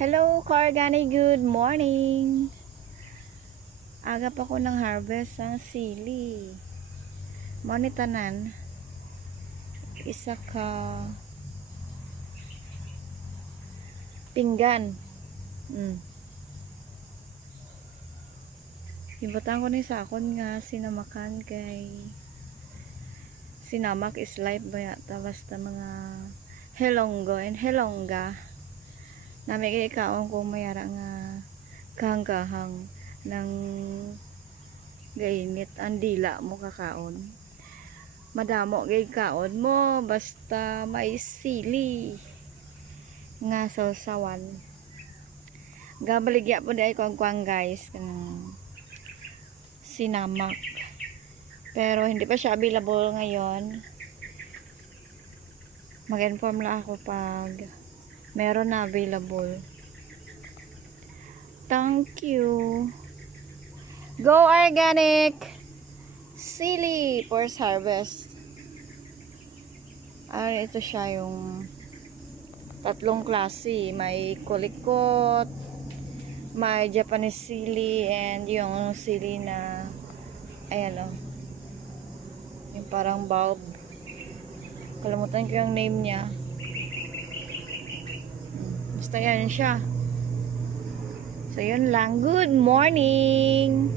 Hello, Corgani. Good morning. Aga pa ko ng harvest ang sili. Monitanan. Isa ka pinggan. Ibutang ko ni sakon nga sinamakan kay sinamak is life ba yata basta mga helonggo and helongga. Nami kay kaon kung mayara nga kahang-kahang ng gainit ang dila mo kakaon. Madamo gay kaon mo basta may sili nga sausawan. Gabaligya po di ay kuang guys kanang sinamak. Pero hindi pa siya available ngayon. Mag-inform lang ako pag meron na available. Thank you. Go organic. Sili for harvest. Ito siya yung tatlong klase. May kulikot, may Japanese sili, and yung sili na ayan o. Yung parang bulb. Kalimutan ko yung name niya. Basta yan siya. So yun lang. Good morning!